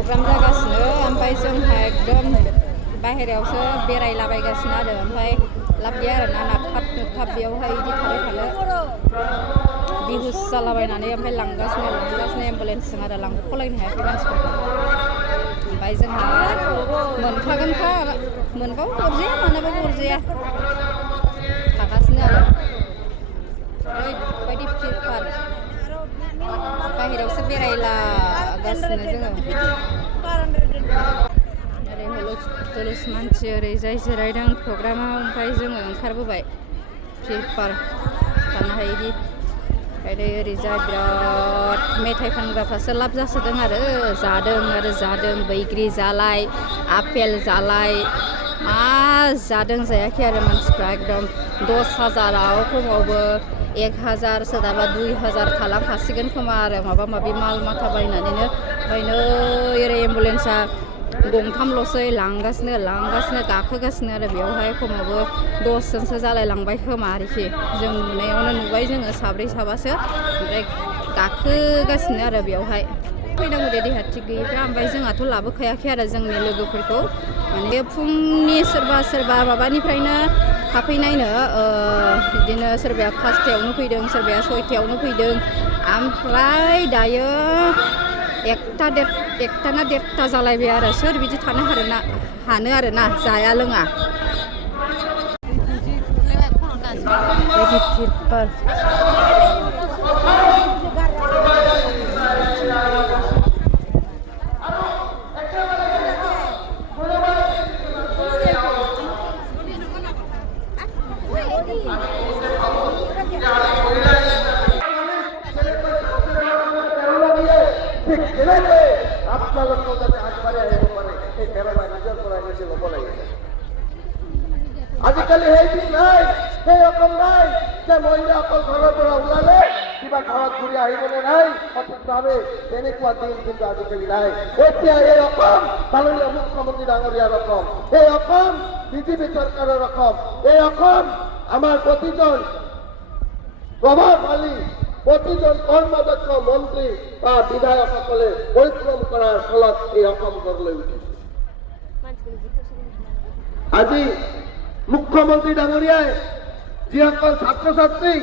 Programme जागासिनो ओमफ्राय जोंहा एकदम बाहेरायावसो बेरायलाबायगासिनो आरो ओमफ्राय लाब गैया आरोना नाथाब बेयावहाय बिदि थाबाय थानो बिहुस जालाबायनानै ओमफ्राय लांगासिनो एम्बुलेन्सजों आरो लांख'लायनो हायाखै मानसिफोरखौ ओमफ्राय जोंहा मोनखागोनखा मोनबाबो अरजाया मानाबाबो अरजाया थागासिनो आरो ओरैबायदि फिरफार बाहेरायावसो बेरायलागासिनो जोङो ओरै हुलुस मानसि ओरैजाय जिरायदों प्रग्रामाव ओमफ्राय जोङो ओंखारबोबाय फिरफार थानो हायिदि ओमफ्राय ओरैजाय बिराद मेथाइ फानग्राफ्रासो लाब जासोदों आरो जादों बैग्रि जालाय आपेल जालाय मा जादों जायाखै आरो मानसिफ्रा एकदम 10,000 खमावबो 1,000 सोरदाबा 2,000 थालांखासिगोन खोमा आरो माबा माबि माल माथा बायनानैनो ओमफ्रायनो ओरै एम्बुलेन्सआ गंथामल'सै लांगासिनो गाखोगासिनो आरो बेवहाय खमावबो 10 जनसो जालायलांबाय खोमा आरोखि जों नुनायावनो नुबाय जोङो साब्रै साबासो ओमफ्राय गाखोगासिनो आरो बेवहाय फैनांगौ दे देहा थिग गैयिफ्रा ओमफ्राय जोंहाथ' लाबोखायाखै आरो जोंनि लोगोफोरखौ माने फुंनि सोरबा माबानिफ्रायनो थाफैनायनो बिदिनो सोरबाया 5थायावनो फैदों सोरबाया 6थायावनो फैदों ओमफ्राय दायो 1ता ना 1:30 जालायबाय आरो सोर बिदि थानो हानो आरोना जाया लोङा আজিকালি সেই নাই সেই অকল নাই যে মহিলা অকল ঘৰৰ পৰা ওলালে কিবা ঘৰত ঘূৰি আহিবলৈ নাই সঠিকভাৱে তেনেকুৱা দিন কিন্তু আজিকালি নাই এতিয়া এই অসম মাননীয় মুখ্যমন্ত্ৰী ডাঙৰীয়াৰ অসম এই অসম বিজেপি চৰকাৰৰ অসম এই অসম আমাৰ প্ৰতিজন প্ৰভাৱশালী প্ৰতিজন কৰ্মদক্ষ মন্ত্ৰী বা বিধায়কসকলে পৰিশ্ৰম কৰাৰ ফলত এই অসম গঢ়লৈ উঠিছে আজি মুখ্যমন্ত্ৰী ডাঙৰীয়াই যিসকল ছাত্ৰ ছাত্ৰী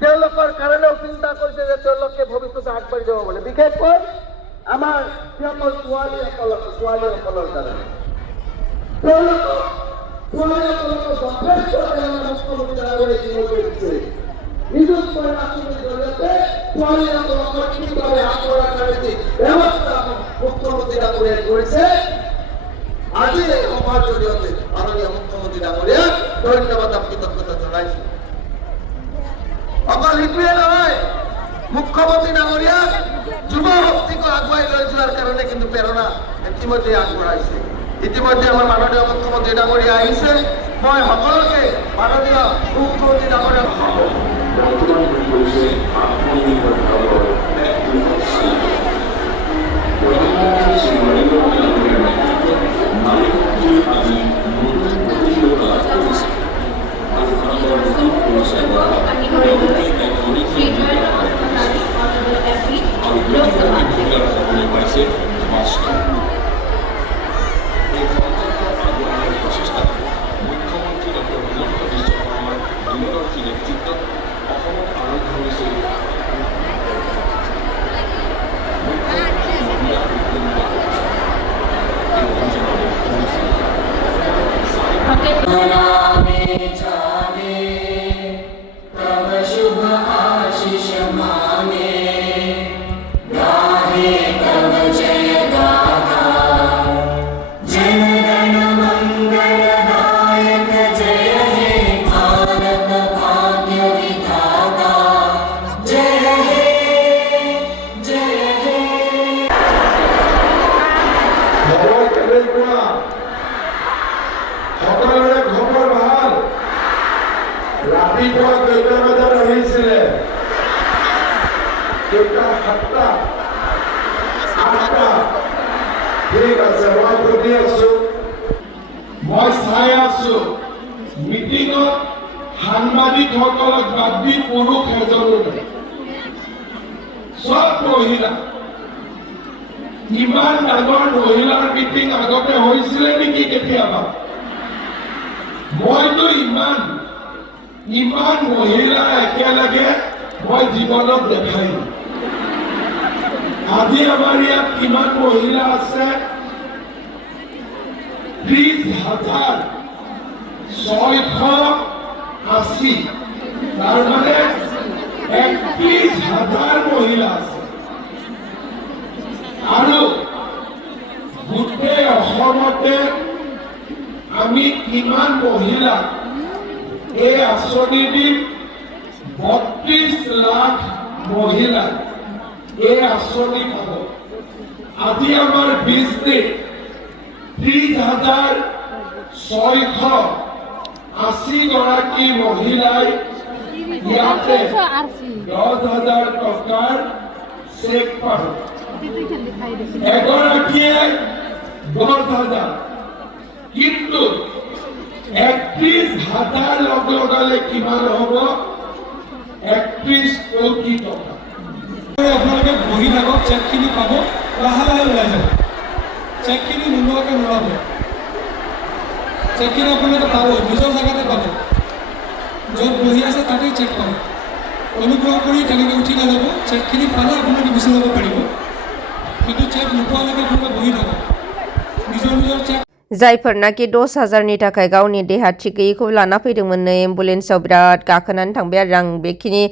তেওঁলোকৰ কাৰণেও চিন্তা কৰিছে যে তেওঁলোকে ভৱিষ্যতে আগবাঢ়ি যাব বুলি বিশেষকৈ আমাৰ যিসকল ছোৱালীসকলৰ কাৰণে ছোৱালীসকলক যথেষ্ট মুখ্যমন্ত্ৰী ডাঙৰীয়াই ইতিমধ্যে দিছে নিযুত মহিলা আঁচনিৰ জৰিয়তে ছোৱালীসকলক সঠিকভাৱে আগবঢ়াৰ কাৰণে ব্যৱস্থা মুখ্যমন্ত্ৰী ডাঙৰীয়াই কৰিছে আজি এই সভাৰ জৰিয়তে মাননীয় মুখ্যমন্ত্ৰী ডাঙৰীয়াক ধন্যবাদ কৃতজ্ঞতা জনাইছো অকল সেইটোৱে নহয় মুখ্যমন্ত্ৰী ডাঙৰীয়াক যুৱ শক্তিক আগুৱাই লৈ যোৱাৰ কাৰণে কিন্তু প্ৰেৰণা ইতিমধ্যে আগবঢ়াইছে ইতিমধ্যে আমাৰ মাননীয় মুখ্যমন্ত্ৰী ডাঙৰীয়া আহিছে মই সকলোকে মাননীয় মুখ্যমন্ত্ৰী ডাঙৰীয়াক ৰাতিপুৱা কেইটা বজাত আহিছিলে? 7টা, 8টা। ঠিক আছে, মই সুধি আছো, মই চাই আছো মিটিঙত সাংবাদিকসকলক বাদ দি পুৰুষ এজনো নাই, সব মহিলা। ইমান ডাঙৰ মহিলাৰ মিটিং আগতে হৈছিলে নেকি কেতিয়াবা? মইতো ইমান মহিলা একেলগে মই জীৱনত দেখাই নাই। আজি আমাৰ ইয়াত কিমান মহিলা আছে? 30,680, তাৰ মানে 31,000 মহিলা আছে। আৰু গোটেই অসমতে আমি কিমান মহিলা এই আঁচনি দিম? 32 লাখ মহিলা এই আঁচনি পাব। আজি আমাৰ 20 দিন 30,680 গৰাকী মহিলাই ইয়াতে 10,000 টকাৰ চেক পাব। এগৰাকীয়ে 10,000, কিন্তু 31,000 লগালে কিমান হ'ব? 31 কোটি টকা। আপোনালোকে বহি থাকক, চেকখিনি পাব, লাহে লাহে ওলাই যাব। চেকখিনি নোলোৱাকৈ নোলাব। চেকখিনি আপোনালোকে পাব, নিজৰ জেগাতে পাব। য'ত বহি আছে তাতেই চেক পাব। অনুগ্ৰহ কৰি তেনেকৈ উঠি নাযাব। চেকখিনি পালে আপোনালোকে গুচি যাব পাৰিব, কিন্তু চেক নোপোৱালৈকে আপোনালোকে বহি থাকক। নিজৰ নিজৰ চেক जायफोरनाखि 10,000नि थाखाय गावनि देहा थिग गैयैखौ लाना फैदोंमोननो एम्बुलेन्सआव बिराद गाखोनानै थांबाय आरो आं बेखिनि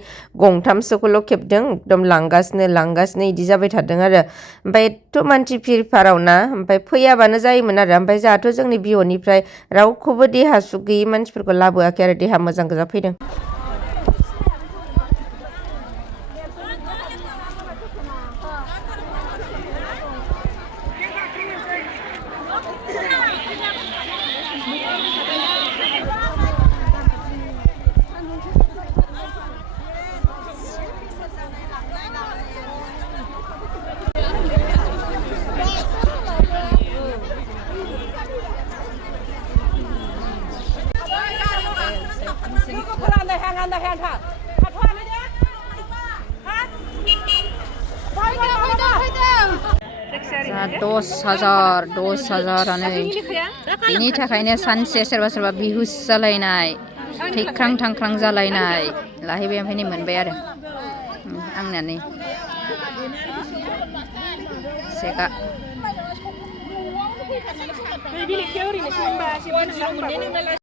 गंथामसोखौल' खेबदों, एकदम लांगासिनो इदि जाबाय थादों आरो। ओमफ्राय एथ' मानसि भिरभाराव ना, ओमफ्राय फैयाबानो जायोमोन आरो। ओमफ्राय जोंहाथ' जोंनि बिअनिफ्राय रावखौबो देहा सुग गैयि मानसिफोरखौ लाबोआखै आरो, देहा मोजां गोजा फैदों। जा 10,000 बिनि थाखायनो सानसे सोरबा सोरबा बिहुस जालायनाय, थैख्रां थांख्रां जालायनाय लाहैबाय। ओमफ्राय नै मोनबाय आरो आंना नै सेकआ।